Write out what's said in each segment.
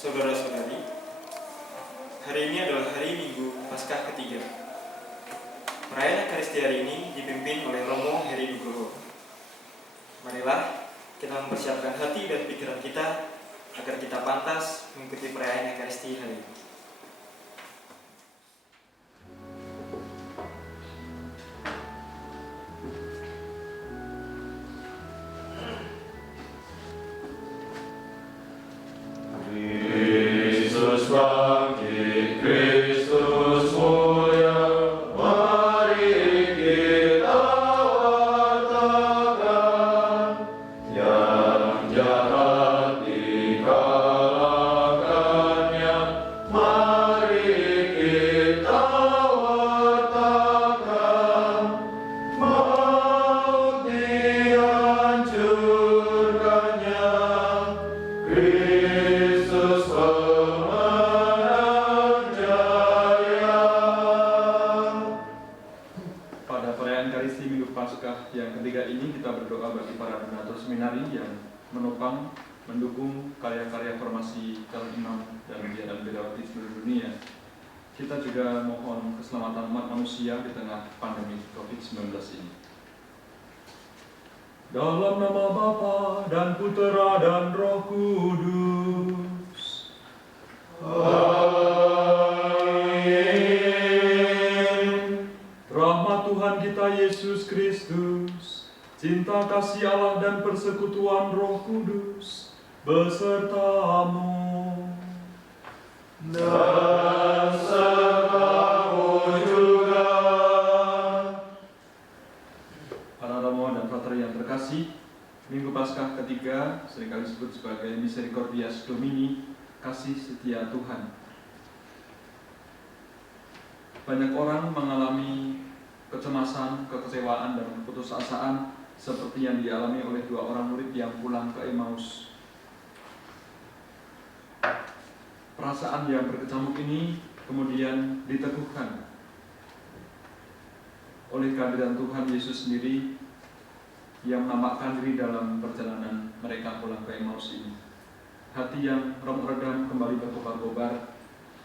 Saudara-saudari, hari ini adalah hari Minggu Paskah ketiga. Perayaan Ekaristi hari ini dipimpin oleh Romo Heri Nugroho. Marilah kita mempersiapkan hati dan pikiran kita agar kita pantas mengikuti perayaan Ekaristi hari ini. Kristus bangkit, Kristus mulia, mari kita wartakan, yang jahat dikalahkannya, mari kita wartakan, maut dihancurkannya, Kristus pemenang jaya. Pada perayaan Ekaristi Minggu Paskah yang ketiga ini, kita berdoa bagi para donatur seminari yang menopang, mendukung karya-karya formasi calon imam dan biaran bedawati seluruh dunia. Kita juga mohon keselamatan umat manusia di tengah pandemi COVID-19 ini. Dalam nama Bapa dan Putera dan Roh Kudus. Amin. Rahmat Tuhan kita Yesus Kristus, cinta kasih Allah dan persekutuan Roh Kudus besertamu. Dan sertamu juga. Para romo dan frater yang terkasih, Minggu Paskah ketiga seringkali disebut sebagai Misericordias Domini, kasih setia Tuhan. Banyak orang mengalami kecemasan, kekecewaan, dan keputusasaan seperti yang dialami oleh dua orang murid yang pulang ke Emmaus. Perasaan yang berkecamuk ini kemudian diteguhkan oleh kehadiran Tuhan Yesus sendiri yang menampakkan diri dalam perjalanan mereka pulang ke Emmaus ini. Hati yang redam kembali berkobar-kobar,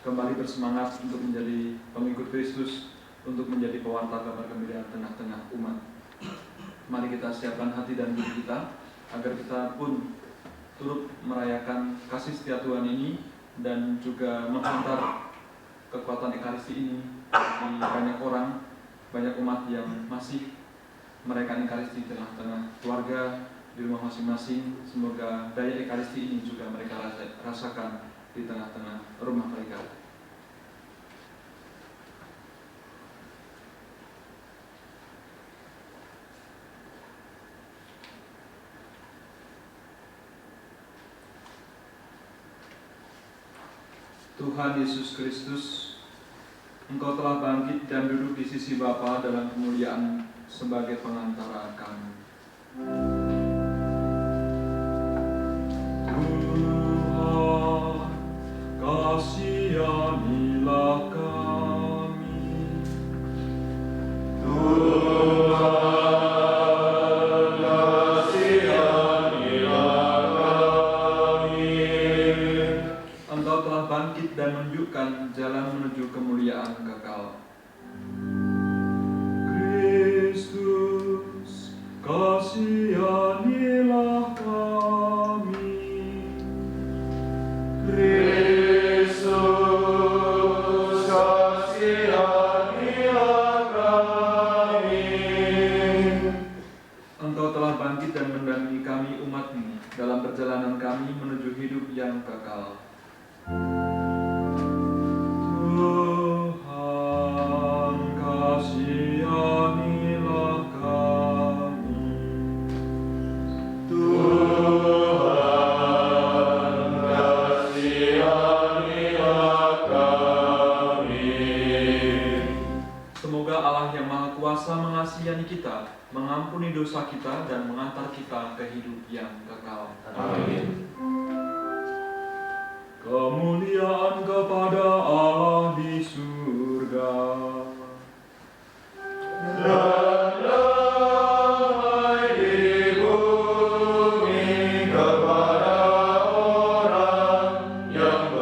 kembali bersemangat untuk menjadi pengikut Kristus, untuk menjadi pewarta kabar gembira tengah-tengah umat. Mari kita siapkan hati dan diri kita agar kita pun turut merayakan kasih setia Tuhan ini dan juga menghantar kekuatan Ekaristi ini di banyak orang, banyak umat yang masih merayakan Ekaristi di tengah-tengah keluarga, di rumah masing-masing. Semoga daya Ekaristi ini juga mereka rasakan di tengah-tengah rumah mereka. Tuhan Yesus Kristus, Engkau telah bangkit dan duduk di sisi Bapa dalam kemuliaan sebagai pengantara kami. Tuhan, kasihanilah kami. Tuhan, kasihanilah kami. Engkau telah bangkit dan menunjukkan jalan menuju kemuliaan kekal. Kristus, kasihanilah kami. Kristus, kasihanilah kami. Engkau telah bangkit dan mendampingi kami umat-Mu dalam perjalanan kami menuju hidup yang kekal. Tuhan, kasihanilah kami. Tuhan, kasihanilah kami. Semoga Allah yang Maha Kuasa mengasihani kita, mengampuni dosa kita, dan mengantar kita ke hidup yang kekal. Amin. Kemuliaan kepada Allah di surga. Dan damai di bumi kepada orang yang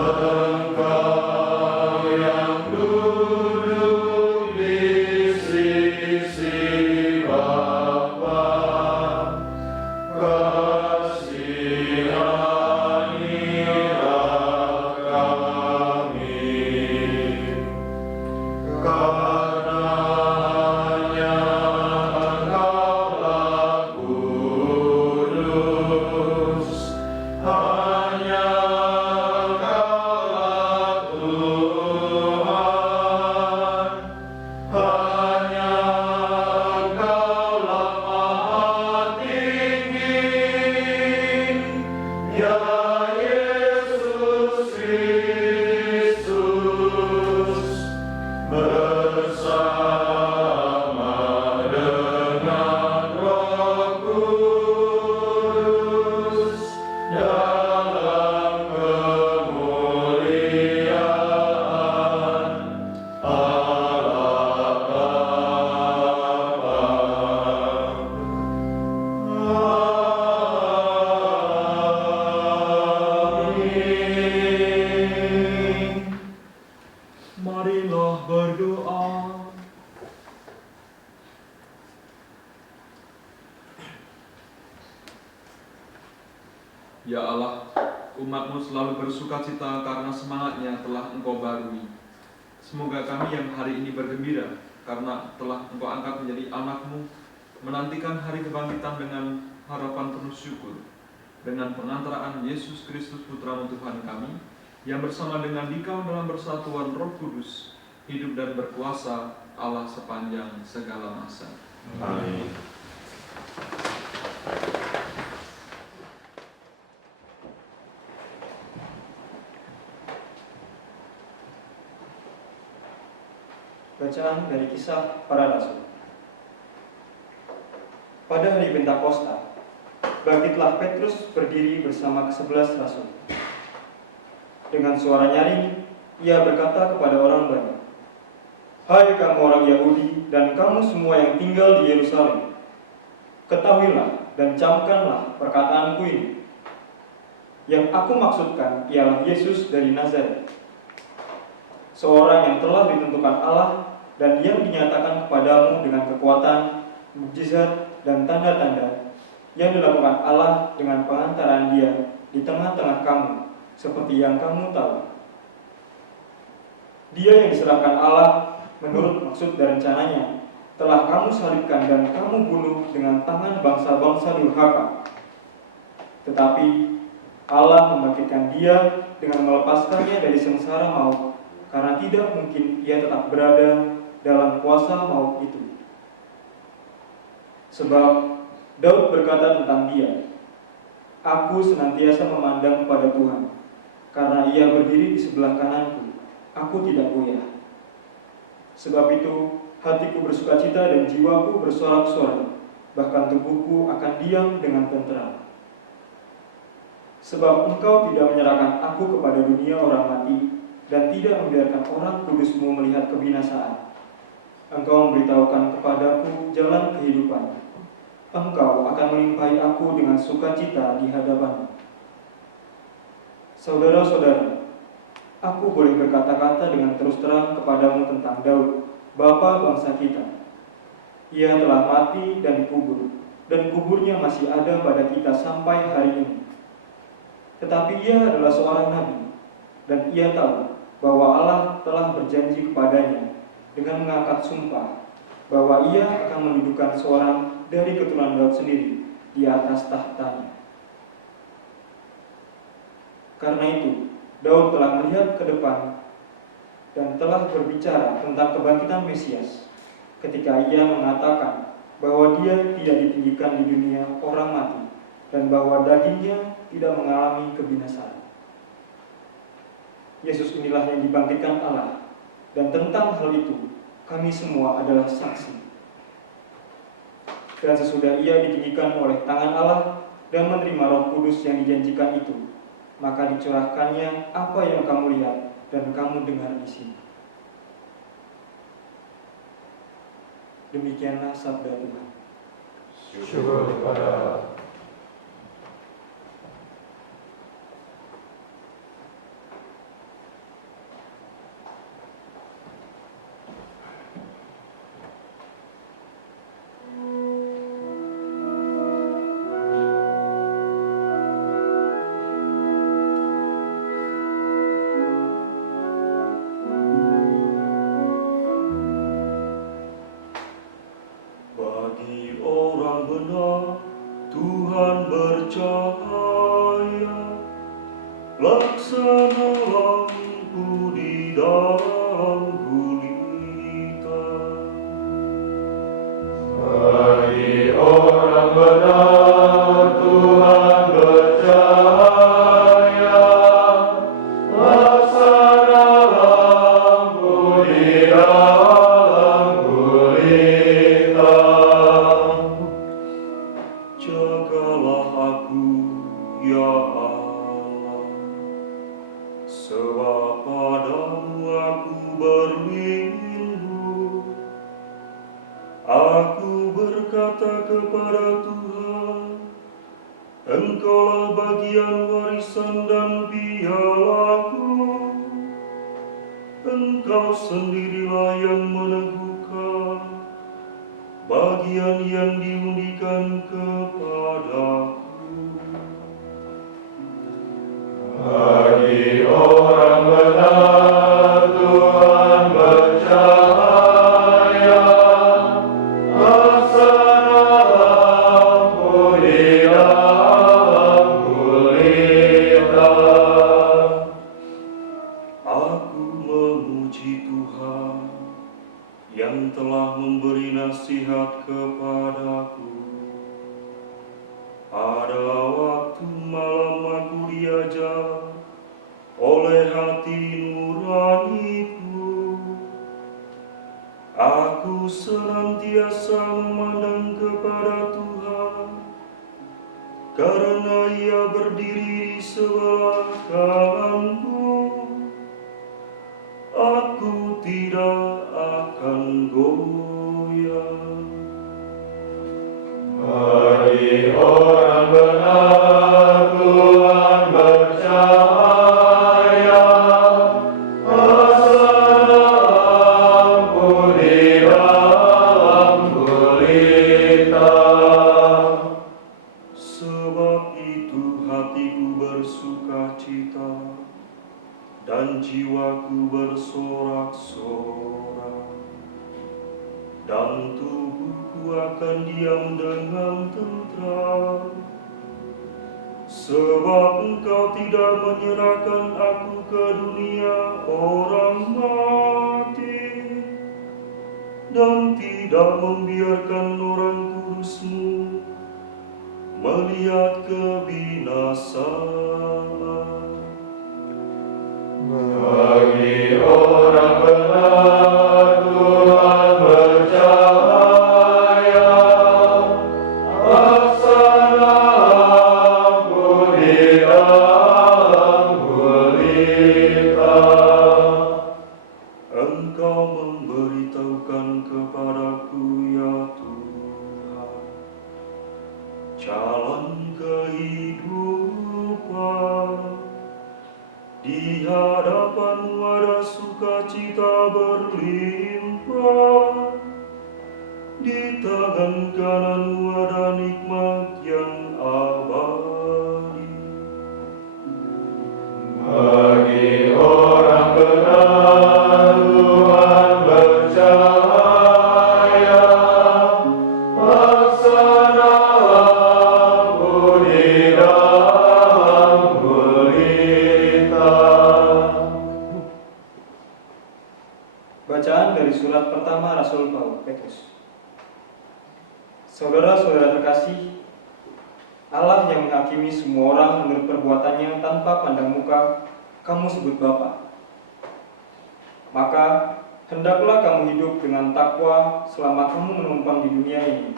Engkau yang duduk di sisi Bapa, kasihanilah kami, karena hanya Engkaulah kudus, hanya Engkaulah Tuhan, hanya Engkaulah Maha Tinggi, ya Yesus Kristus, bersama dengan Roh Kudus dalam kemuliaan Allah Bapa. Amin. Marilah berdoa. Ya Allah, umat-Mu selalu bersukacita karena semangatnya telah Engkau barui. Semoga kami yang hari ini bergembira karena telah Engkau angkat menjadi anak-Mu, menantikan hari kebangkitan dengan harapan penuh syukur, dengan pengantaraan Yesus Kristus Putra Tuhan kami, yang bersama dengan Dikau dalam persatuan Roh Kudus, hidup dan berkuasa Allah sepanjang segala masa. Amin. Bacaan dari Kisah Para Rasul. Pada hari Pentakosta, bangkitlah Petrus berdiri bersama ke-11 rasul. Dengan suara nyaring, ia berkata kepada orang banyak, "Hai kamu orang Yahudi dan kamu semua yang tinggal di Yerusalem, ketahuilah dan camkanlah perkataanku ini. Yang aku maksudkan ialah Yesus dari Nazaret, seorang yang telah ditentukan Allah dan yang dinyatakan kepadamu dengan kekuatan, mukjizat, dan tanda-tanda yang dilakukan Allah dengan pengantaran Dia di tengah-tengah kamu, seperti yang kamu tahu. Dia yang diserahkan Allah menurut maksud dan rencananya telah kamu salibkan dan kamu bunuh dengan tangan bangsa-bangsa durhaka. Tetapi Allah membangkitkan Dia dengan melepaskannya dari sengsara maut, karena tidak mungkin Ia tetap berada dalam kuasa maut itu. Sebab Daud berkata tentang Dia, "Aku senantiasa memandang kepada Tuhan, karena Ia berdiri di sebelah kananku, aku tidak goyah. Sebab itu hatiku bersukacita dan jiwaku bersorak-sorai, bahkan tubuhku akan diam dengan tentram. Sebab Engkau tidak menyerahkan aku kepada dunia orang mati, dan tidak membiarkan orang kudus-Mu melihat kebinasaan. Engkau memberitahukan kepadaku jalan kehidupan. Engkau akan melimpahi aku dengan sukacita di hadapan-Mu." Saudara-saudara, aku boleh berkata-kata dengan terus terang kepadamu tentang Daud, bapa bangsa kita. Ia telah mati dan dikubur, dan kuburnya masih ada pada kita sampai hari ini. Tetapi ia adalah seorang nabi, dan ia tahu bahwa Allah telah berjanji kepadanya dengan mengangkat sumpah bahwa ia akan mendudukan seorang dari keturunan Daud sendiri di atas tahtanya. Karena itu, Daud telah melihat ke depan dan telah berbicara tentang kebangkitan Mesias ketika ia mengatakan bahwa dia tidak ditinggikan di dunia orang mati dan bahwa dagingnya tidak mengalami kebinasaan. Yesus inilah yang dibangkitkan Allah, dan tentang hal itu kami semua adalah saksi. Dan sesudah ia ditinggikan oleh tangan Allah dan menerima Roh Kudus yang dijanjikan itu, maka dicurahkannya apa yang kamu lihat dan kamu dengar di sini. Demikianlah sabda Tuhan. Syukur kepada Allah. dalam gulita. Bagi orang benar Tuhan bercahaya, laksanalah budi dalam gulita. Jagalah aku, ya Allah, sebab padamu aku berlindung. Aku berkata kepada Tuhan, Engkaulah bagian warisan dan pialaku. Engkau sendirilah yang meneguhkan bagian yang diundikan kepadaku. Bagi orang benar Tuhan bercahaya, laksanalah budi dalam gulita. Aku memuji Tuhan yang telah memberi nasihat kepadaku. Pada waktu malam aku diajar oleh hati nuraniku. Aku senantiasa memandang kepada Tuhan, karena Ia berdiri di sebelah kananku. Aku tidak akan goyah. Bagi orang benar Tuhan bercahaya, laksanalah budi dalam gulita. Sebab itu hatiku bersukacita dan jiwaku bersorak-sorak, dan tubuhku akan diam dengan tentram. Sebab Engkau tidak menyerahkan aku ke dunia orang mati, dan tidak membiarkan orang kudus-Mu melihat kebinasaan. Bagi orang benar Tuhan bercahaya, laksanalah budi dalam gulita. Engkau memberitahukan kepadaku, ya Tuhan, jalan kehidupan. Di hadapan-Mu ada sukacita berlimpah, di tangan kanan-Mu ada nikmat yang abadi. Bagi orang benar Tuhan bercahaya, laksanalah budi dalam gulita. Bacaan dari surat pertama Rasul Paulus Petrus. Saudara-saudara terkasih, Allah yang menghakimi semua orang menurut perbuatannya tanpa pandang muka, kamu sebut Bapa. Maka hendaklah kamu hidup dengan takwa selama kamu menumpang di dunia ini.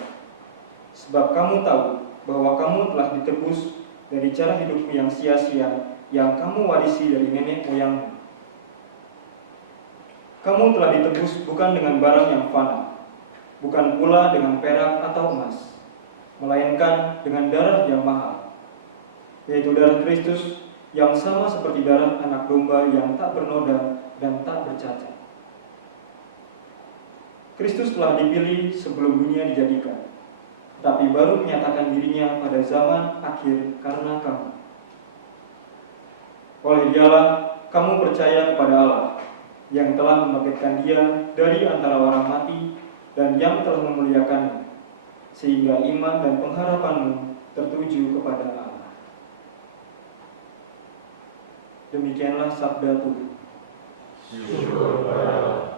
Sebab kamu tahu bahwa kamu telah ditebus dari cara hidupmu yang sia-sia yang kamu warisi dari nenek moyangmu. Kamu telah ditebus bukan dengan barang yang fana, bukan pula dengan perak atau emas, melainkan dengan darah yang mahal, yaitu darah Kristus yang sama seperti darah anak domba yang tak bernoda dan tak bercacat. Kristus telah dipilih sebelum dunia dijadikan, tapi baru menyatakan dirinya pada zaman akhir karena kamu. Oleh Dialah kamu percaya kepada Allah, yang telah membangkitkan Dia dari antara orang mati dan yang telah memuliakannya, sehingga iman dan pengharapanmu tertuju kepada Allah. Demikianlah sabda Tuhan. Syukur pada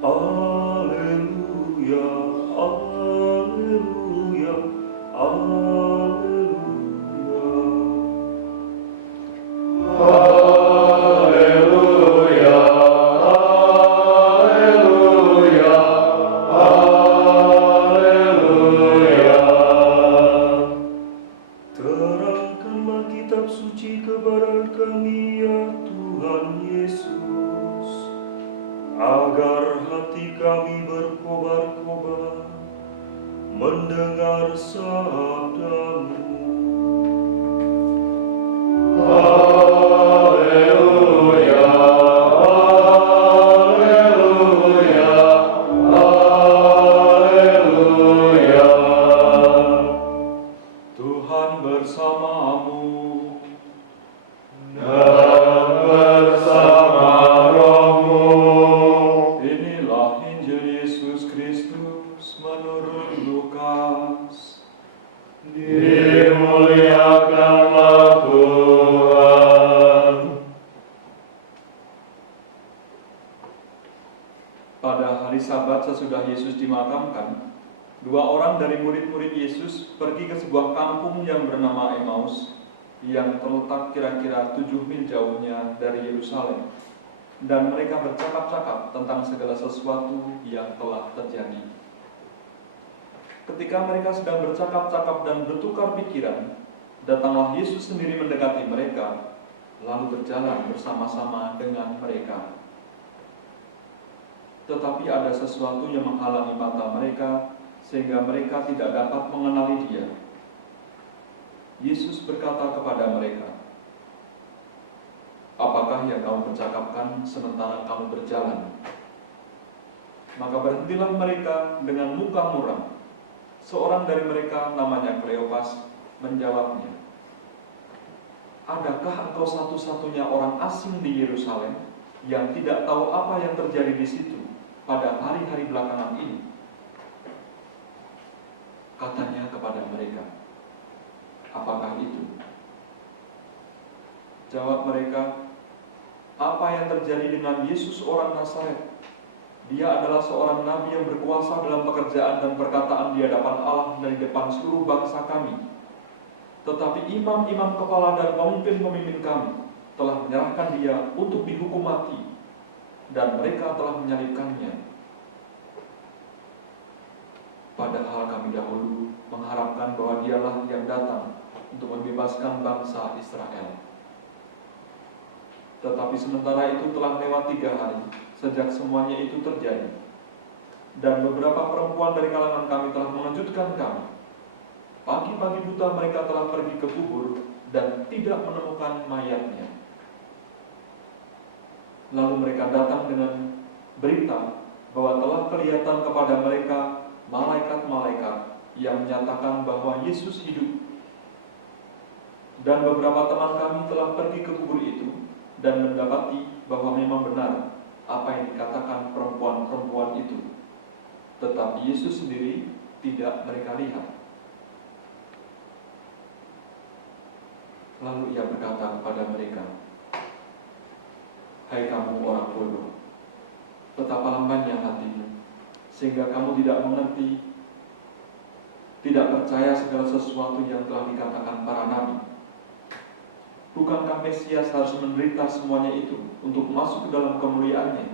Alleluia, alleluia, alleluia. Haleluya, haleluya, haleluya. Terangkanlah kitab suci kepada kami ya Tuhan Yesus, agar hati kami berkobar-kobar mendengar sabda-Mu. Haleluya, haleluya, haleluya. Tuhan bersamamu. Dan bersama rohmu. Inilah Injil Yesus Kristus menurut Lukas. Dimuliakanlah Tuhan. Pada hari Sabat sesudah Yesus dimakamkan, dua orang dari murid-murid Yesus pergi ke sebuah kampung yang bernama Emmaus, yang terletak kira-kira 7 mil jauhnya dari Yerusalem, dan mereka bercakap-cakap tentang segala sesuatu yang telah terjadi. Ketika mereka sedang bercakap-cakap dan bertukar pikiran, datanglah Yesus sendiri mendekati mereka, lalu berjalan bersama-sama dengan mereka. Tetapi ada sesuatu yang menghalangi mata mereka, sehingga mereka tidak dapat mengenali Dia. Yesus berkata kepada mereka, "Apakah yang kamu percakapkan sementara kamu berjalan?" Maka berhentilah mereka dengan muka muram. Seorang dari mereka, namanya Kleopas, menjawabnya, "Adakah engkau satu-satunya orang asing di Yerusalem yang tidak tahu apa yang terjadi di situ pada hari-hari belakangan ini?" Katanya kepada mereka, "Apakah itu?" Jawab mereka, "Apa yang terjadi dengan Yesus orang Nazaret? Dia adalah seorang nabi yang berkuasa dalam pekerjaan dan perkataan di hadapan Allah dan di depan seluruh bangsa kami. Tetapi imam-imam kepala dan pemimpin-pemimpin kami telah menyerahkan Dia untuk dihukum mati, dan mereka telah menyalibkannya. Padahal kami dahulu mengharapkan bahwa Dialah yang datang untuk membebaskan bangsa Israel. Tetapi sementara itu telah lewat 3 hari sejak semuanya itu terjadi, dan beberapa perempuan dari kalangan kami telah mengejutkan kami. Pagi-pagi buta mereka telah pergi ke kubur dan tidak menemukan mayatnya. Lalu mereka datang dengan berita bahwa telah kelihatan kepada mereka malaikat-malaikat yang menyatakan bahwa Yesus hidup. Dan beberapa teman kami telah pergi ke kubur itu dan mendapati bahwa memang benar apa yang dikatakan perempuan-perempuan itu. Tetapi Yesus sendiri tidak mereka lihat. Lalu Ia berkata kepada mereka, "Hai kamu orang bodoh, betapa lambannya hatimu, sehingga kamu tidak mengerti, tidak percaya segala sesuatu yang telah dikatakan para nabi. Bukankah Mesias harus menderita semuanya itu untuk masuk ke dalam kemuliaannya?"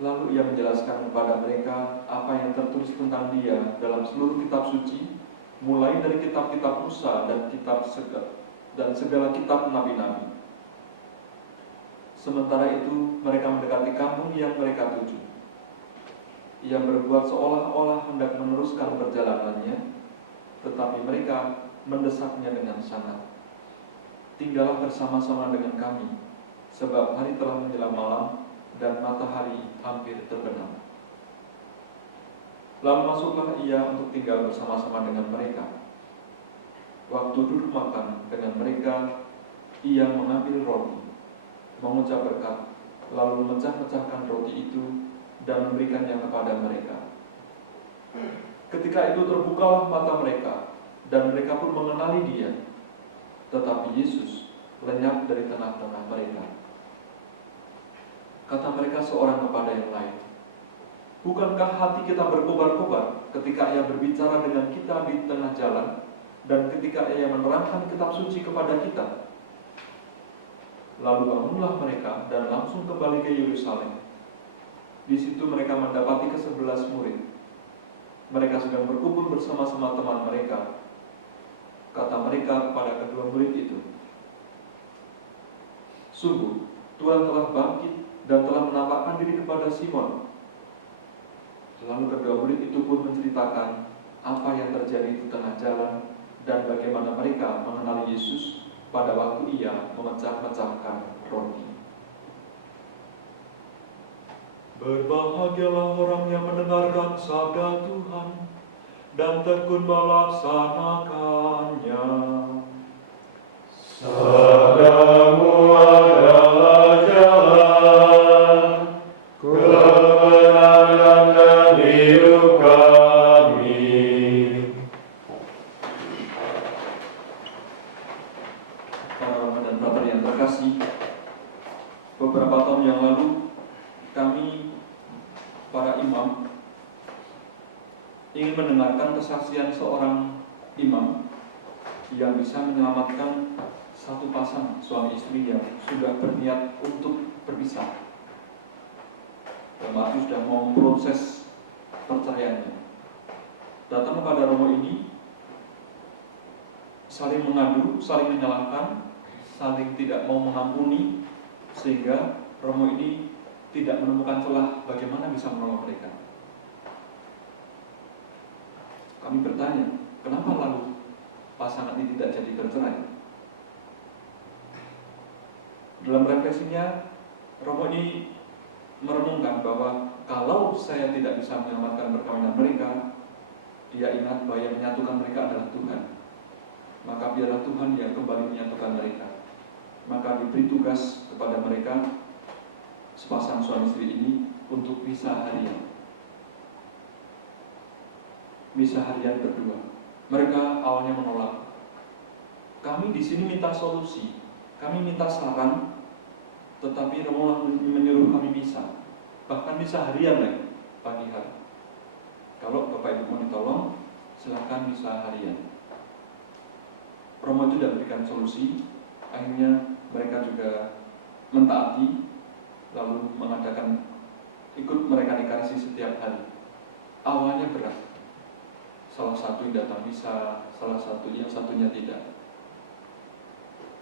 Lalu Ia menjelaskan kepada mereka apa yang tertulis tentang Dia dalam seluruh kitab suci, mulai dari kitab-kitab Musa dan segala kitab nabi-nabi. Sementara itu mereka mendekati kampung yang mereka tuju. Ia berbuat seolah-olah hendak meneruskan perjalanannya, tetapi mereka mendesaknya dengan sangat. "Tinggallah bersama-sama dengan kami, sebab hari telah menjelang malam dan matahari hampir terbenam." Lalu masuklah Ia untuk tinggal bersama-sama dengan mereka. Waktu duduk makan dengan mereka, ia mengambil roti, mengucap berkat, lalu memecah-mecahkan roti itu dan memberikannya kepada mereka. Ketika itu terbukalah mata mereka, dan mereka pun mengenali dia. Tetapi Yesus lenyap dari tengah-tengah mereka. Kata mereka seorang kepada yang lain, "Bukankah hati kita berkobar-kobar ketika ia berbicara dengan kita di tengah jalan, dan ketika ia menerangkan kitab suci kepada kita?" Lalu bangunlah mereka dan langsung kembali ke Yerusalem. Di situ mereka mendapati ke-11 murid. Mereka sedang berkumpul bersama-sama teman mereka. Kata mereka kepada kedua murid itu, "Sungguh, Tuhan telah bangkit dan telah menampakkan diri kepada Simon." Lalu kedua murid itu pun menceritakan apa yang terjadi di tengah jalan dan bagaimana mereka mengenali Yesus pada waktu ia memecah-mecahkan roti. Berbahagialah orang yang mendengarkan sabda Tuhan dan tekun melaksanakannya. Sabdamu adalah jalan, kebenaran dan hidup kami. Para dan brother yang terkasih, beberapa tahun yang lalu kami para imam ingin mendengarkan kesaksian seorang imam yang bisa menyelamatkan satu pasang suami istri yang sudah berniat untuk berpisah. Dalam sudah mau memproses perceraiannya. Datang kepada romo ini, saling mengadu, saling menyalahkan, saling tidak mau mengampuni, sehingga romo ini tidak menemukan celah bagaimana bisa menolong mereka. Kami bertanya, kenapa lalu pasangan ini tidak jadi bercerai? Dalam refleksinya, romo ini merenungkan bahwa kalau saya tidak bisa menyelamatkan perkawinan mereka, dia ingat bahwa yang menyatukan mereka adalah Tuhan. Maka biarlah Tuhan yang kembali menyatukan mereka. Maka diberi tugas kepada mereka, sepasang suami istri ini, untuk misa harian. Misa harian berdua. Mereka awalnya menolak. Kami di sini minta solusi, kami minta saran, tetapi Romo menyuruh kami misa. Bahkan misa harian lagi, pagi hari. Kalau Bapak Ibu mau ditolong, silakan misa harian. Romo juga berikan solusi. Akhirnya mereka juga mentaati, lalu mengadakan ikut mereka dikasih setiap hari. Awalnya berat, salah satu yang datang misa, salah satu yang satunya tidak.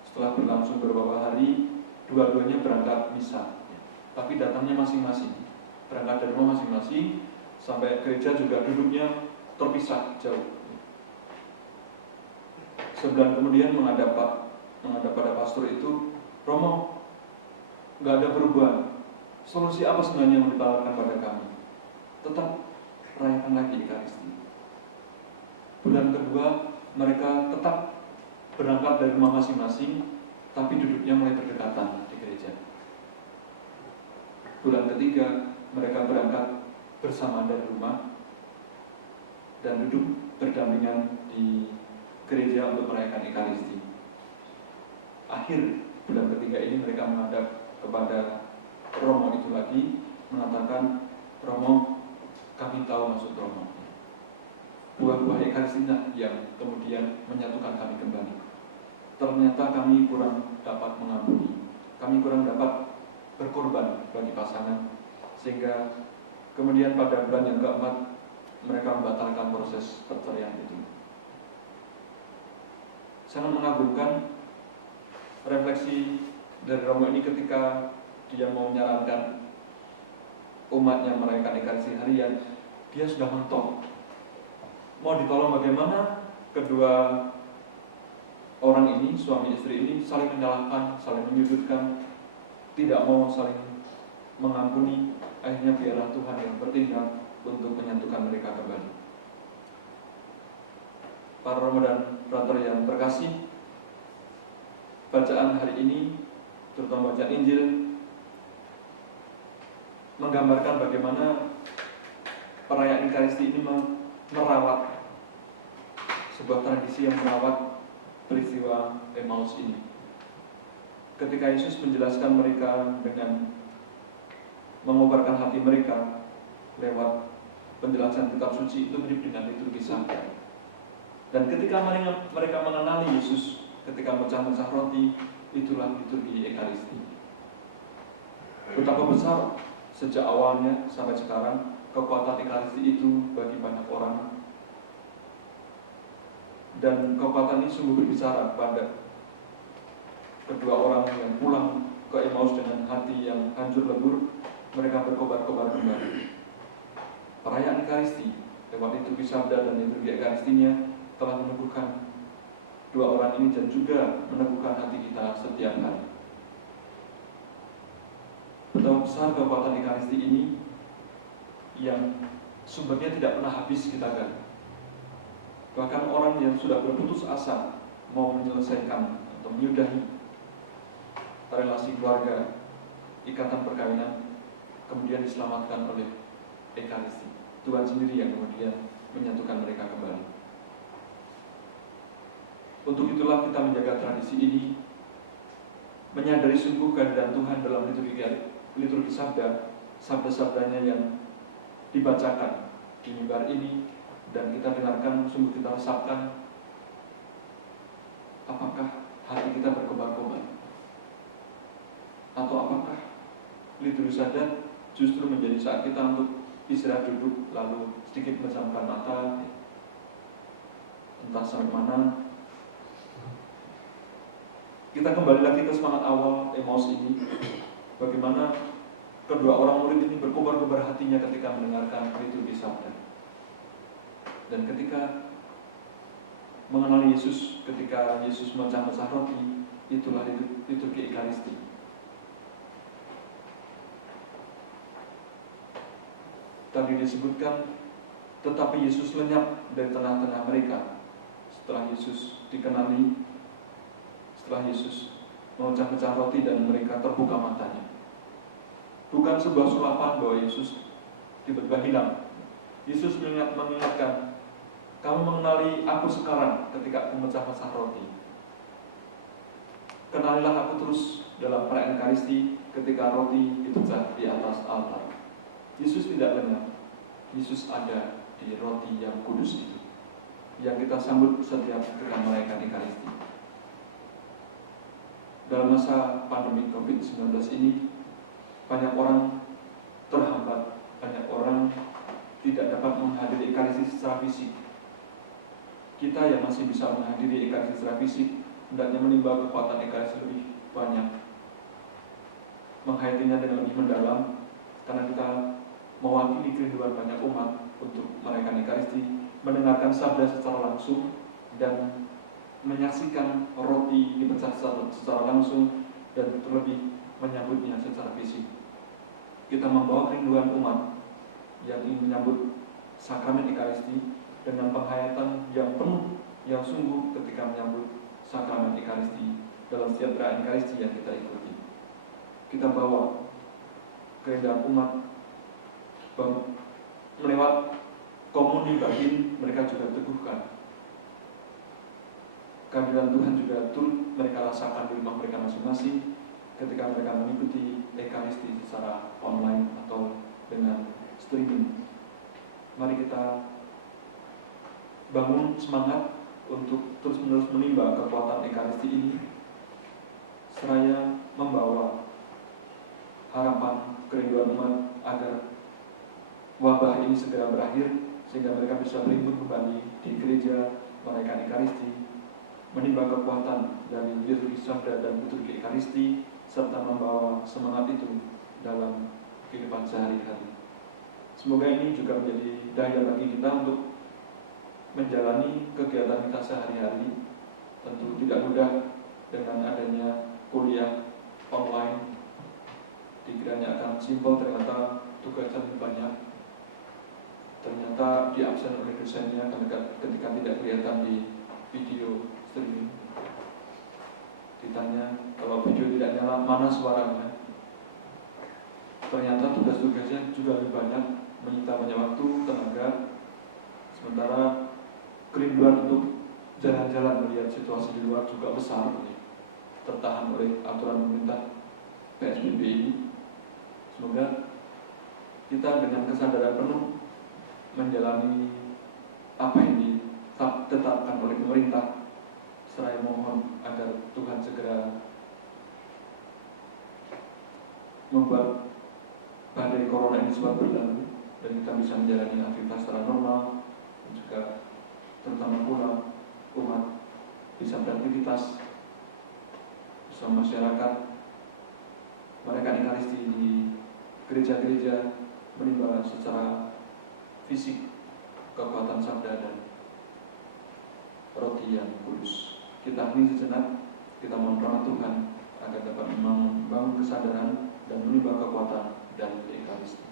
Setelah berlangsung beberapa hari, dua-duanya berangkat misa, tapi datangnya masing-masing, berangkat dari rumah masing-masing, sampai gereja juga duduknya terpisah jauh. Sebulan kemudian menghadap pada pastor itu, "Romo, nggak ada perubahan. Solusi apa sebenarnya yang ditawarkan pada kami?" "Tetap rayakan lagi Ekaristi." Bulan kedua mereka tetap berangkat dari rumah masing-masing, tapi duduknya mulai berdekatan di gereja. Bulan ketiga mereka berangkat bersama dari rumah dan duduk berdampingan di gereja untuk merayakan Ekaristi. Akhir bulan ketiga ini mereka menghadap kepada Romo itu lagi, mengatakan, "Romo, kami tahu maksud Romo. Buah-buah Ekaristinya yang kemudian menyatukan kami kembali. Ternyata kami kurang dapat mengampuni, kami kurang dapat berkorban bagi pasangan, sehingga kemudian pada bulan yang keempat mereka membatalkan proses perceraian itu." Sangat mengagumkan refleksi dari Romo ini ketika dia mau menyarankan umatnya merayakan Ekaristi harian. Dia sudah mentok, mau ditolong bagaimana. Kedua orang ini, suami istri ini, saling menyalahkan, saling menyudutkan, tidak mau saling mengampuni. Akhirnya biarlah Tuhan yang bertindak untuk menyatukan mereka kembali. para romo dan frater yang terkasih, bacaan hari ini, terutama bacaan Injil, menggambarkan bagaimana perayaan Ekaristi ini merawat sebuah tradisi yang merawat peristiwa Emmaus ini. Ketika Yesus menjelaskan mereka dengan mengobarkan hati mereka lewat penjelasan kitab suci, itu mirip dengan liturgi Sabda. Dan ketika mereka mengenali Yesus ketika mecah-mecah roti, itulah liturgi Ekaristi. Betapa besar sejak awalnya sampai sekarang kekuatan Ekaristi itu bagi banyak orang. Dan kekuatan ini sungguh berbicara kepada kedua orang yang pulang ke Emmaus dengan hati yang hancur lebur. Mereka berkobar-kobar kembali. Perayaan Ekaristi lewat liturgi Sabda dan liturgi Ekaristinya telah meneguhkan dua orang ini dan juga meneguhkan hati kita setiap hari. Betapa besar kekuatan Ekaristi ini yang sumbernya tidak pernah habis kita gali. Bahkan orang yang sudah berputus asa mau menyelesaikan atau menyudahi relasi keluarga, ikatan perkawinan, kemudian diselamatkan oleh Ekaristi. Tuhan sendiri yang kemudian menyatukan mereka kembali. Untuk itulah kita menjaga tradisi ini, menyadari sungguh kehadiran Tuhan dalam liturgi Sabda, sabda-sabdanya yang dibacakan di mimbar ini, dan kita dengarkan, sungguh kita resapkan. Apakah hati kita berkobar-kobar? Atau apakah liturgi Sabda justru menjadi saat kita untuk istirahat duduk, lalu sedikit menjamkan mata, entah sampai mana. Kita kembali lagi ke semangat awal Emmaus ini, bagaimana kedua orang murid ini berkobar-kobar hatinya ketika mendengarkan liturgi Sabda. Dan ketika mengenali Yesus, ketika Yesus mecah-mecah roti, itulah liturgi Ekaristi. Tadi disebutkan, tetapi Yesus lenyap dari tengah-tengah mereka. Setelah Yesus dikenali, setelah Yesus memecah-mecah roti dan mereka terbuka matanya. Bukan sebuah sulapan bahwa Yesus tiba-tiba hilang. Yesus mengingatkan, kamu mengenali aku sekarang ketika aku memecah-mecah roti. Kenalilah aku terus dalam perayaan Ekaristi ketika roti dipecah di atas altar. Yesus tidak lenyap. Yesus ada di roti yang kudus itu, yang kita sambut setiap ketika merayakan Ekaristi. Dalam masa pandemi COVID-19 ini, banyak orang terhambat, banyak orang tidak dapat menghadiri Ekaristi secara fisik. Kita yang masih bisa menghadiri Ekaristi secara fisik, hendaknya menimba kekuatan Ekaristi lebih banyak, menghayatinya dengan lebih mendalam, karena kita mewakili kerinduan banyak umat untuk merayakan Ekaristi, mendengarkan sabda secara langsung, dan menyaksikan roti dipecah secara langsung, dan terlebih menyambutnya secara fisik. Kita membawa kerinduan umat yang ingin menyambut sakramen Ekaristi dengan penghayatan yang penuh, yang sungguh ketika menyambut sakramen Ekaristi dalam setiap perayaan Ekaristi yang kita ikuti. Kita bawa kerinduan umat melewat komuni batin, mereka juga teguhkan. Kehadiran Tuhan juga turut mereka rasakan di rumah mereka masing-masing ketika mereka mengikuti Ekaristi secara online atau dengan streaming. Mari kita bangun semangat untuk terus-menerus menimba kekuatan Ekaristi ini, seraya membawa harapan kerinduan umat agar wabah ini segera berakhir, sehingga mereka bisa berhimpun kembali di gereja merayakan Ekaristi, menimba kekuatan dari liturgi Sabda dan liturgi Ekaristi, serta membawa semangat itu dalam kehidupan sehari-hari. Semoga ini juga menjadi daya bagi kita untuk menjalani kegiatan kita sehari-hari. Tentu tidak mudah dengan adanya kuliah online. Dikiranya akan simpel, ternyata tugasnya lebih banyak. Ternyata diabsen oleh dosennya ketika tidak kelihatan di video streaming. Ditanya kalau video tidak nyala mana suaranya. Ternyata tugas-tugasnya juga lebih banyak, menyita banyak waktu, tenaga. Sementara kerinduan untuk jalan-jalan melihat situasi di luar juga besar, tertahan oleh aturan pemerintah PSBB ini. Semoga kita dengan kesadaran penuh menjalani apa yang ditetapkan oleh pemerintah, seraya mohon agar Tuhan segera membuat badai corona ini cepat berlalu dan kita bisa menjalani aktivitas secara normal, dan juga terutama pula umat bisa beraktivitas bersama masyarakat, merayakan Ekaristi di gereja-gereja, menimba secara fisik kekuatan sabda dan roti yang kudus. Kita hening sejenak, kita mohon rahmat Tuhan agar dapat membangun kesadaran dan menimba kekuatan dan Ekaristi.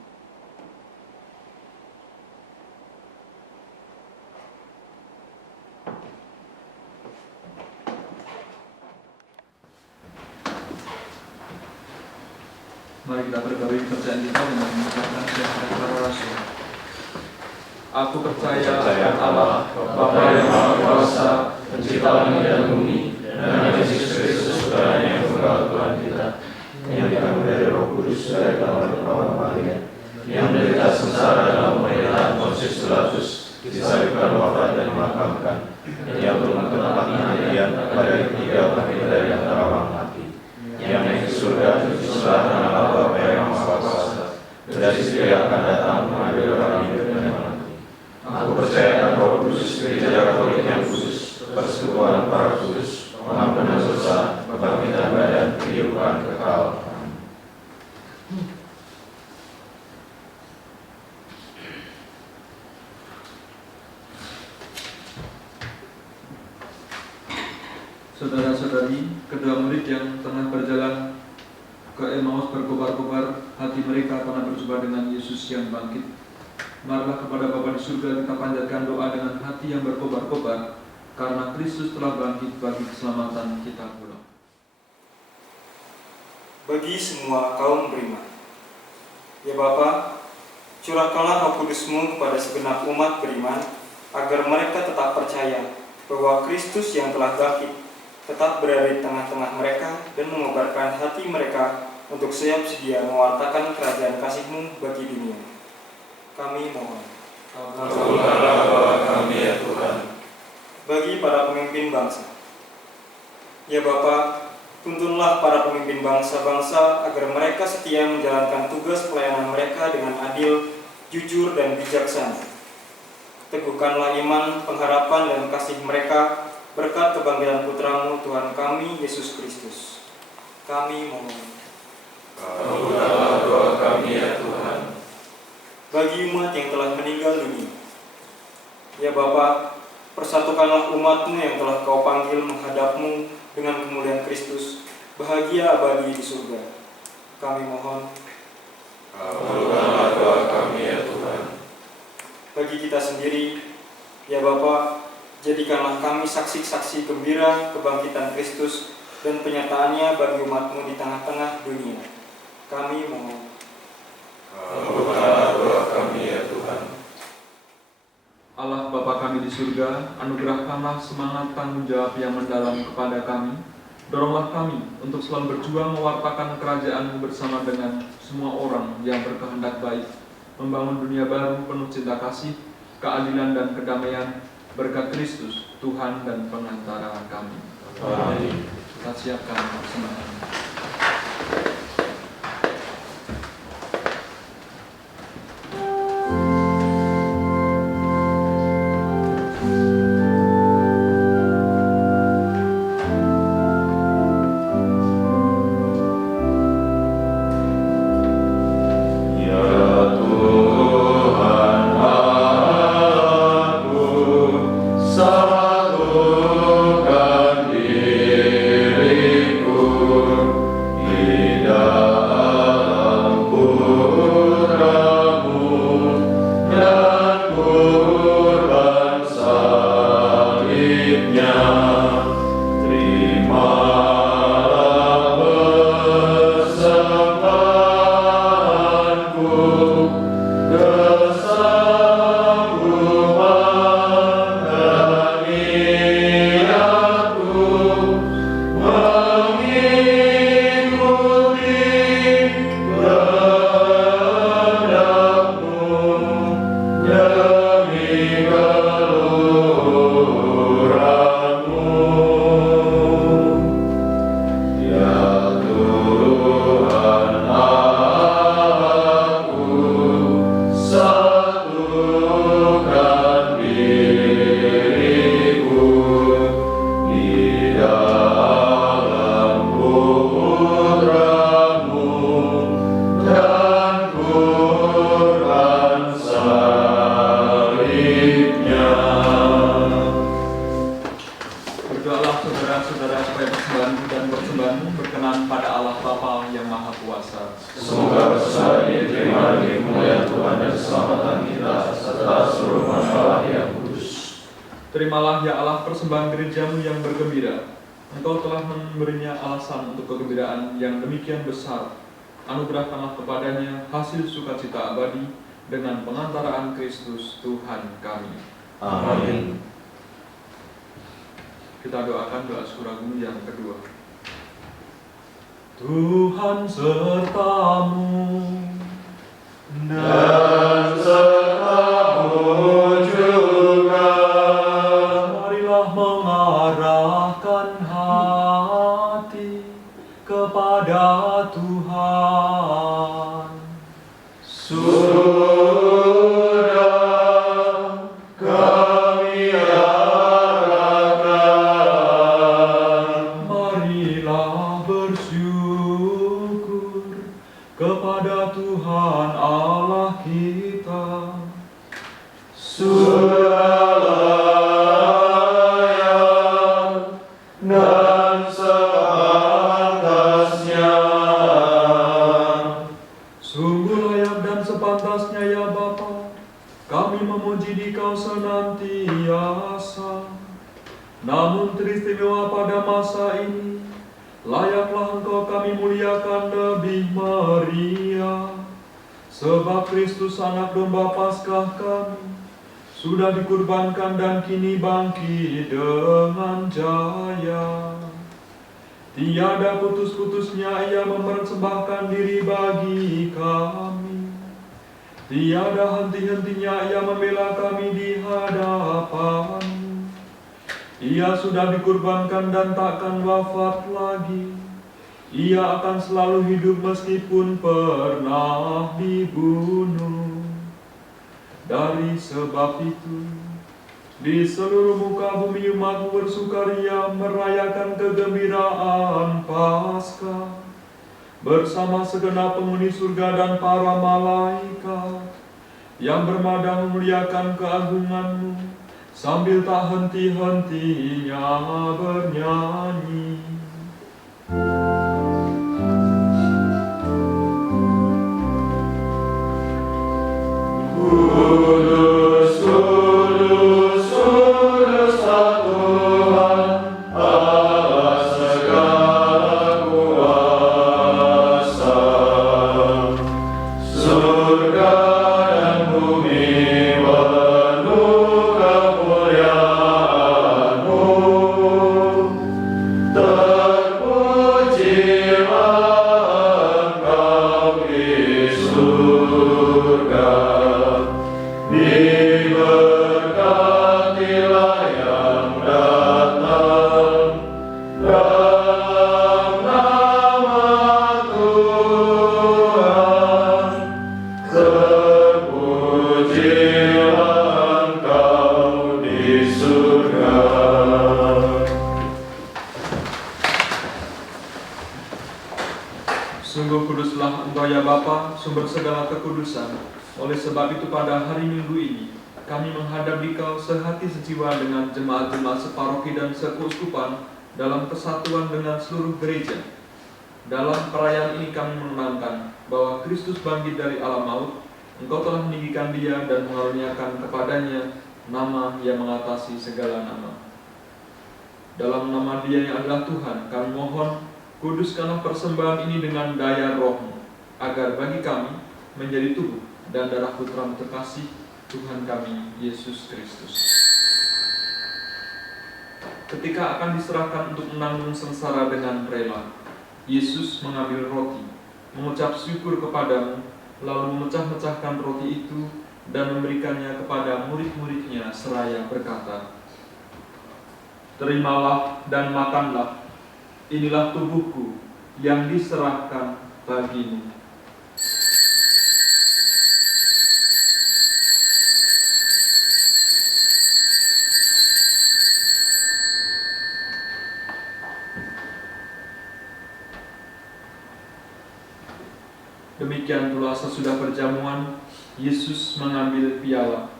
Mari kita perbarui kepercayaan kita dengan mengucapkan syahadat para rasul. Aku percaya akan Allah, Bapa yang Maha Kuasa, Pencipta langit dan bumi, dan Yesus Kristus Putranya yang tunggal Tuhan kita, yang dikandung dari Roh Kudus dari dalam perawan Maria, yang menderita sengsara dalam pemerintahan Pontius Pilatus, disalibkan, wafat dan dimakamkan. Ia turun ke tempat kematian pada hari ketiga bangkit dari antara orang mati. Yang naik ke surga di sebelah kanan Allah Bapa yang Maha Kuasa, dari situ akan datang mengambil orang hidup dan yang mati. Aku percaya akan Roh Kudus, Gereja Katolik yang kudus, persekutuan para kudus, pengampunan dosa, kebangkitan badan, kehidupan kekal. Saudara-saudari, kedua murid yang tengah berjalan ke Emmaus berkobar-kobar, hati mereka karena berjumpa dengan Yesus yang bangkit. Marilah kepada Bapa di surga kita panjatkan doa dengan hati yang berkobar-kobar, karena Kristus telah bangkit bagi keselamatan kita pula. Bagi semua kaum beriman, ya Bapa, curahkanlah Roh Kudus-Mu kepada segenap umat beriman, agar mereka tetap percaya bahwa Kristus yang telah bangkit tetap berada di tengah-tengah mereka dan mengobarkan hati mereka untuk siap sedia mewartakan kerajaan kasih-Mu bagi dunia. Kami mohon. Kabulkanlah doa kami ya Tuhan. Bagi para pemimpin bangsa, ya Bapa, tuntunlah para pemimpin bangsa-bangsa agar mereka setia menjalankan tugas pelayanan mereka dengan adil, jujur, dan bijaksana. Teguhkanlah iman, pengharapan, dan kasih mereka berkat kebangkitan Putra-Mu Tuhan kami, Yesus Kristus. Kami mohon. Kabulkanlah doa kami ya Tuhan. Bagi umat yang telah meninggal dunia, ya Bapa, persatukanlah umat-Mu yang telah Kau panggil menghadap-Mu dengan kemuliaan Kristus, bahagia abadi di surga. Kami mohon. Kabulkanlah doa kami ya Tuhan. Bagi kita sendiri, ya Bapa, jadikanlah kami saksi-saksi gembira kebangkitan Kristus dan penyertaannya bagi umat-Mu di tengah-tengah dunia. Kami mohon. Kabulkanlah doa kami ya Tuhan. Allah Bapa kami di surga, anugerahkanlah semangat tanggung jawab yang mendalam kepada kami. Doronglah kami untuk selalu berjuang mewartakan kerajaan-Mu bersama dengan semua orang yang berkehendak baik, membangun dunia baru penuh cinta kasih, keadilan dan kedamaian, berkat Kristus, Tuhan dan pengantara kami. Amin. Kita siapkan semangat. Satukan diriku di dalam Berdoalah saudara-saudara supaya persembahan dan persembahanmu berkenan pada Allah Bapa yang Maha Kuasa. Semoga persembahan ini diterima demi kemuliaan Tuhan dan keselamatan kita serta seluruh manusia yang kudus. Terimalah ya Allah persembahan gerejamu yang bergembira. Engkau telah memberinya alasan untuk kegembiraan yang demikian besar. Anugerahkanlah kepadanya hasil sukacita abadi dengan pengantaraan Kristus Tuhan kami. Amin. Kita doakan doa syukur agung yang kedua. Tuhan sertamu Dan sertamu juga. marilah mengarahkan hati kepada Tuhan. Sudah kami arahkan. Marilah bersyukur kepada Tuhan Allah kita. Sudah layak dan sepantasnya. Sungguh layak dan sepantasnya ya Bapa, kami memuji Dikau senantiasa. Namun teristimewa pada masa ini, layaklah Engkau kami muliakan lebih meriah. Sebab Kristus anak domba Paskah kami sudah dikurbankan dan kini bangkit dengan jaya. Tiada putus-putusnya ia mempersembahkan diri bagi kami. Tiada henti-hentinya ia membela kami di hadapan-Mu. Ia sudah dikurbankan dan takkan wafat lagi. Ia akan selalu hidup meskipun pernah dibunuh. Dari sebab itu, di seluruh muka bumi umat-Mu bersukaria merayakan kegembiraan Paskah bersama segenap penghuni surga dan para malaikat yang bermadang memuliakan keagungan-Mu sambil tak henti-hentinya bernyanyi. Kudus, kudus, kudus Tuhan, Allah segala kuasa. Surga dan bumi penuh kemuliaan-Mu. Terpujilah Engkau di surga. Diberkatilah yang datang dalam nama Tuhan. Terpujilah Engkau di surga. Sungguh kuduslah Engkau ya Bapa, sumber segala kekudusan. Oleh sebab itu pada hari Minggu ini, kami menghadap Dikau sehati sejiwa dengan jemaat-jemaat separoki dan sekeuskupan dalam kesatuan dengan seluruh gereja. Dalam perayaan ini kami mengenangkan bahwa Kristus bangkit dari alam maut. Engkau telah meninggikan Dia dan mengaruniakan kepadanya nama yang mengatasi segala nama. Dalam nama Dia yang adalah Tuhan, kami mohon, kuduskanlah persembahan ini dengan daya Roh-Mu, agar bagi kami menjadi tubuh dan darah Putra-Mu terkasih, Tuhan kami, Yesus Kristus. Ketika akan diserahkan untuk menanggung sengsara dengan rela, Yesus mengambil roti, mengucap syukur kepadamu, lalu memecah-mecahkan roti itu dan memberikannya kepada murid-murid-Nya seraya berkata, "Terimalah dan makanlah, inilah tubuhku yang diserahkan bagimu." Demikian pula sesudah perjamuan, Yesus mengambil piala.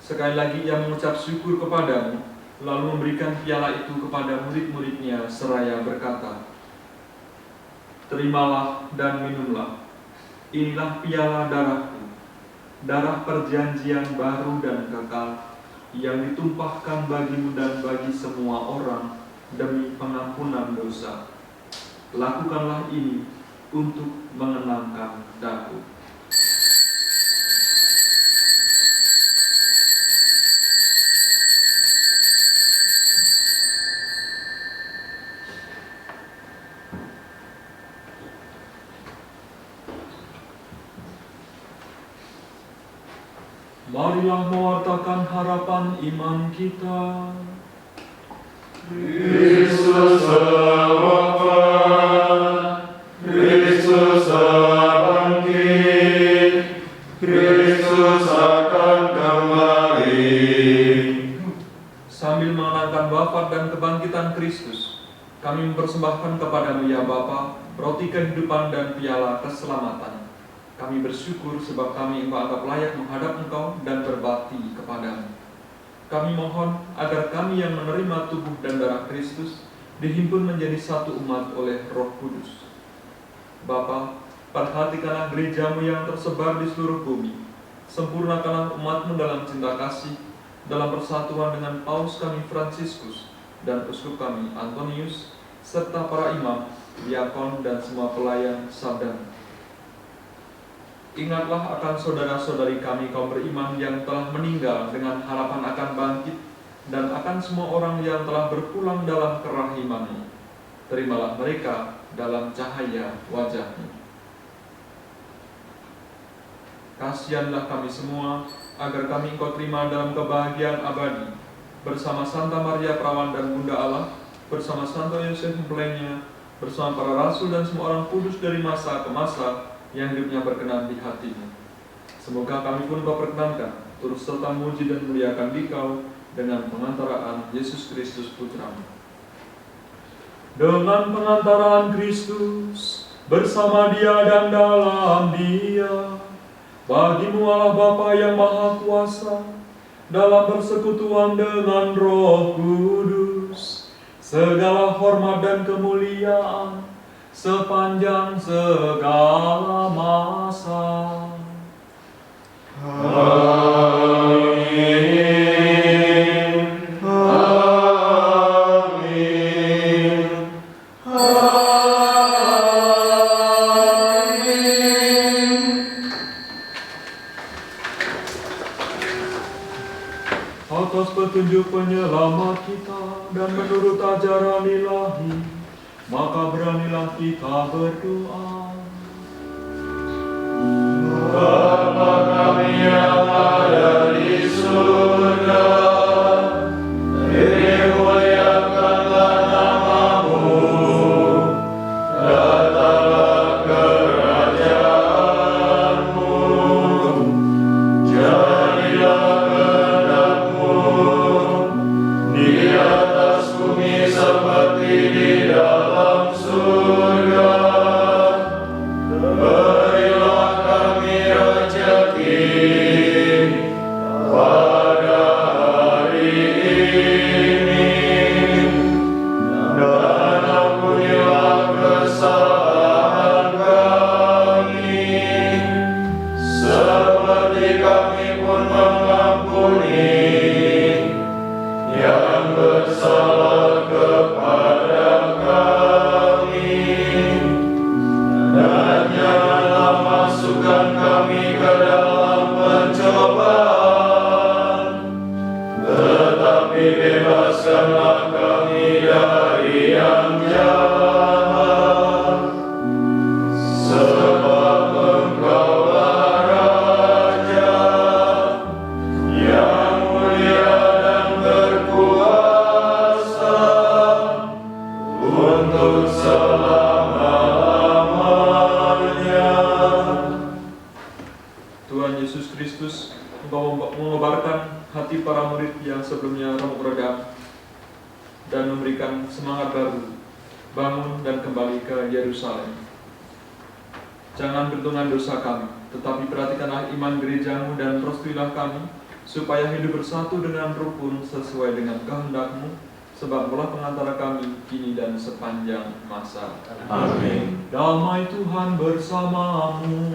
Sekali lagi ia mengucap syukur kepadamu, lalu memberikan piala itu kepada murid-muridnya seraya berkata, "Terimalah dan minumlah, inilah piala darahku, darah perjanjian baru dan kekal, yang ditumpahkan bagimu dan bagi semua orang demi pengampunan dosa. Lakukanlah ini untuk mengenangkan aku." Marilah mewartakan harapan iman kita. Kristus wafat, Kristus bangkit, Kristus akan kembali. Sambil mengenangkan wafat dan kebangkitan Kristus, kami mempersembahkan kepadamu ya Bapa, roti kehidupan dan piala keselamatan. Kami bersyukur sebab kami Engkau anggap layak menghadap Engkau dan berbakti kepadamu. Kami mohon agar kami yang menerima tubuh dan darah Kristus dihimpun menjadi satu umat oleh Roh Kudus. Bapa, perhatikanlah gerejamu yang tersebar di seluruh bumi. Sempurnakanlah umatmu dalam cinta kasih, dalam persatuan dengan Paus kami Fransiskus dan Uskup kami Antonius, serta para imam, diakon, dan semua pelayan sabdamu. Ingatlah akan saudara-saudari kami kaum beriman yang telah meninggal dengan harapan akan bangkit, dan akan semua orang yang telah berpulang dalam kerahiman-Mu. Terimalah mereka dalam cahaya wajah-Mu. Kasihanlah kami semua, agar kami Engkau terima dalam kebahagiaan abadi, bersama Santa Maria Perawan dan Bunda Allah, bersama Santo Yosef mempelainya, bersama para rasul dan semua orang kudus dari masa ke masa, yang hidupnya berkenan di hati-Mu. Semoga kami pun Kau perkenankan, turut serta memuji dan memuliakan Dikau dengan pengantaraan Yesus Kristus Putra-Mu. Dengan pengantaraan Kristus, bersama Dia dan dalam Dia, bagi-Mu Allah Bapa yang Maha Kuasa, dalam persekutuan dengan Roh Kudus, segala hormat dan kemuliaan sepanjang segala masa. Amin. Amin. Amin. Atas petunjuk penyelamat kita dan menurut ajaran ilahi, maka beranilah kita berdoa. Bapa kami yang ada di surga, dimuliakanlah nama-Mu, datanglah kerajaan-Mu, jadilah kehendak-Mu di atas bumi seperti di dalam surga. Berilah kami rezeki pada hari ini, dan ampunilah kesalahan kami, seperti kami pun mengampuni yang bersalah kepada kami. Dan janganlah masukkan kami ke dalam pencobaan, tetapi bebaskanlah kami dari yang jahat. Sebab Engkaulah Raja yang mulia dan berkuasa untuk selama-lamanya. Tuhan Yesus Kristus, Engkau mengobarkan hati para murid yang sebelumnya remuk redam dan memberikan semangat baru, bangun dan kembali ke Yerusalem. Jangan perhitungan dosa kami, tetapi perhatikanlah iman gerejamu dan restuilah kami, supaya hidup bersatu dengan rukun sesuai dengan kehendak-Mu, sebab Engkaulah pengantara kami kini dan sepanjang masa. Amin. Damai Tuhan bersamamu.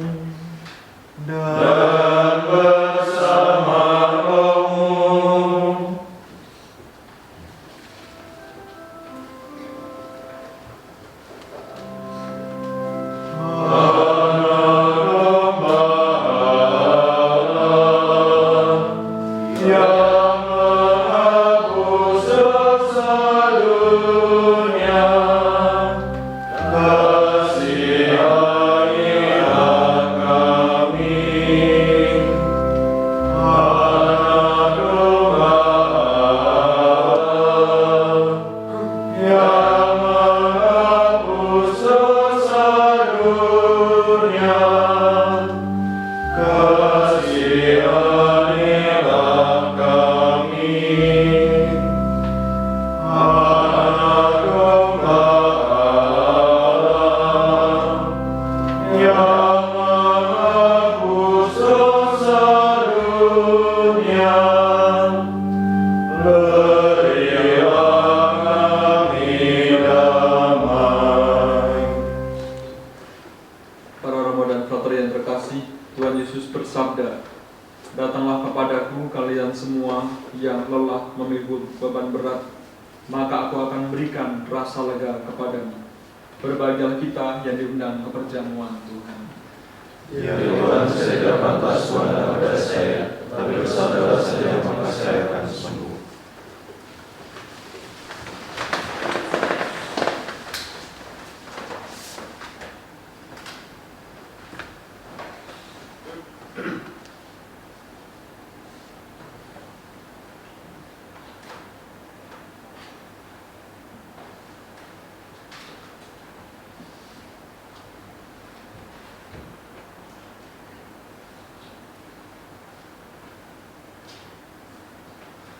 Dan bersama rohmu. Datanglah kepadaku kalian semua yang lelah memikul beban berat, maka aku akan berikan rasa lega kepadamu. Berbahagialah kita yang diundang ke perjamuan Tuhan. Ya Tuhan, saya tidak pantas Tuhan kepada saya, tapi bersabdalah saja maka saya akan sembuh.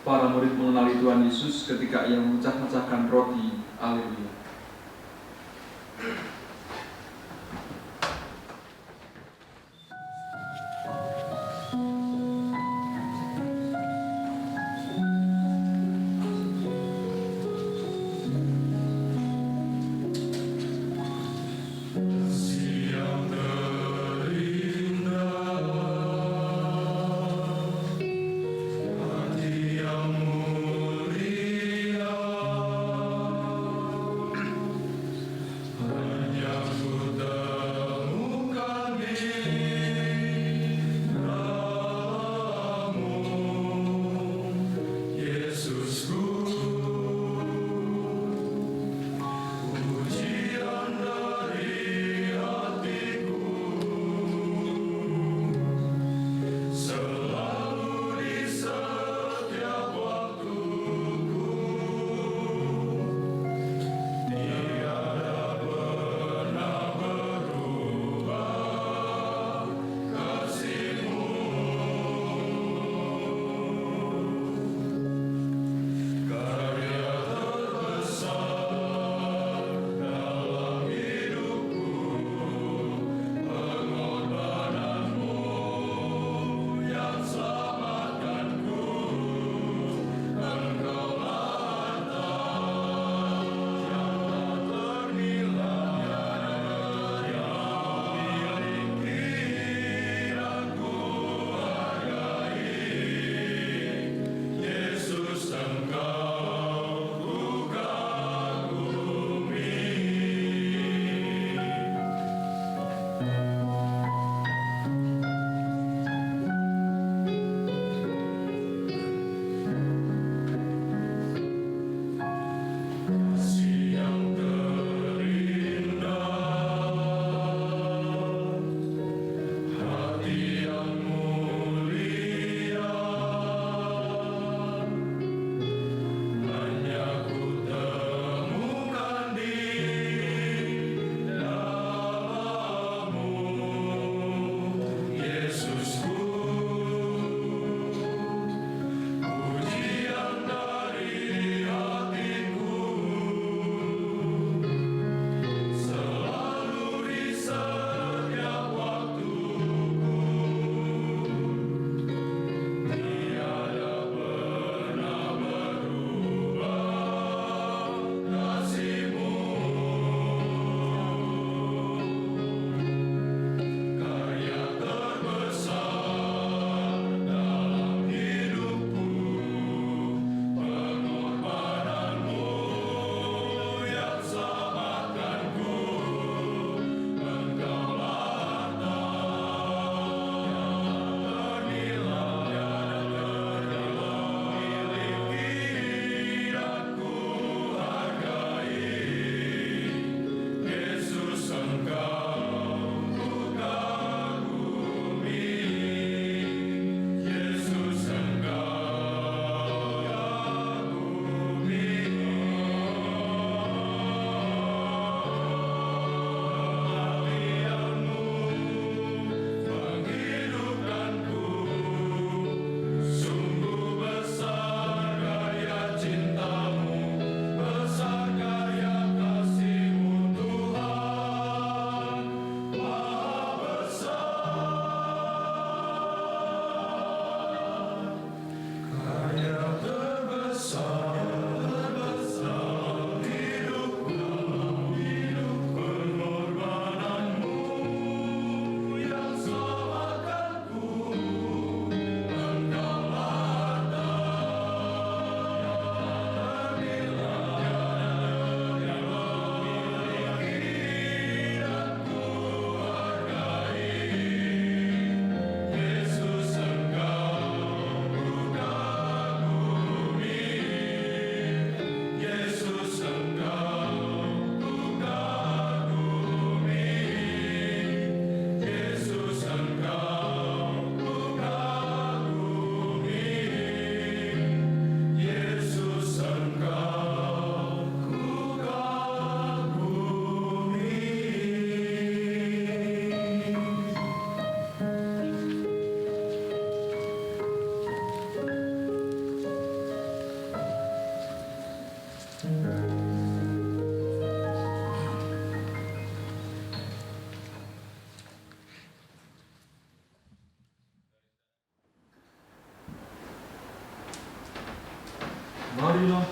Para murid mengenali Tuhan Yesus ketika Ia memecah-mecahkan roti. Haleluya. Hati yang mulia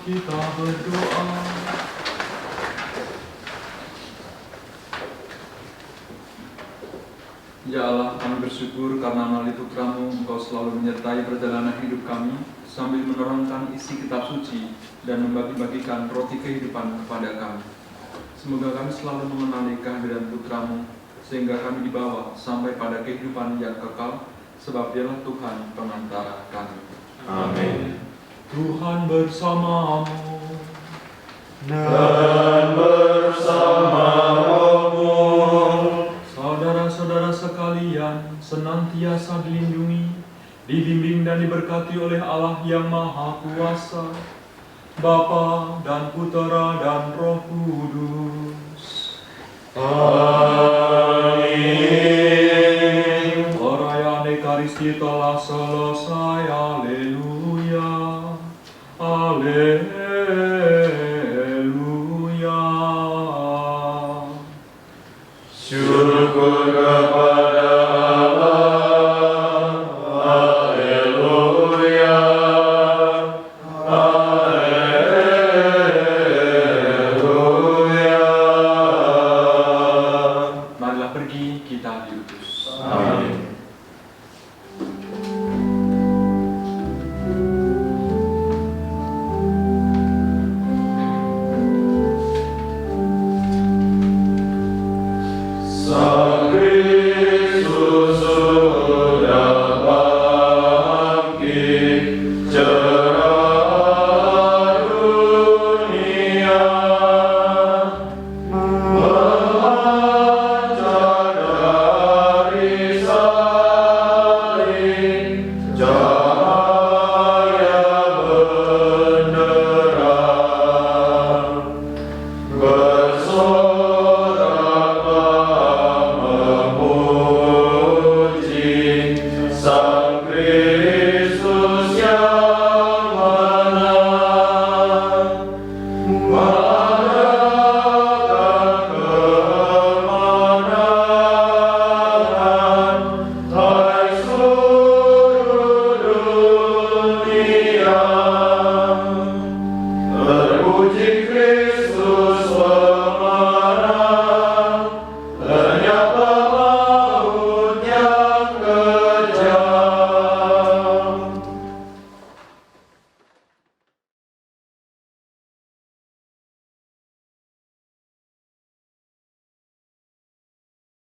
kita berdoa. Ya Allah, kami bersyukur karena melalui Putra-Mu Engkau selalu menyertai perjalanan hidup kami sambil menerangkan isi kitab suci dan membagi-bagikan roti kehidupan kepada kami. Semoga kami selalu mengenali kehadiran Putra-Mu sehingga kami dibawa sampai pada kehidupan yang kekal, sebab Dialah Tuhan pengantara kami. Amin. Tuhan bersamamu. Dan bersama rohmu. Saudara-saudara sekalian, senantiasa dilindungi, dibimbing dan diberkati oleh Allah yang Maha Kuasa, Bapa dan Putera dan Roh Kudus. Amin. Perayaan Ekaristi telah selesai. Haleluya. Haleluya.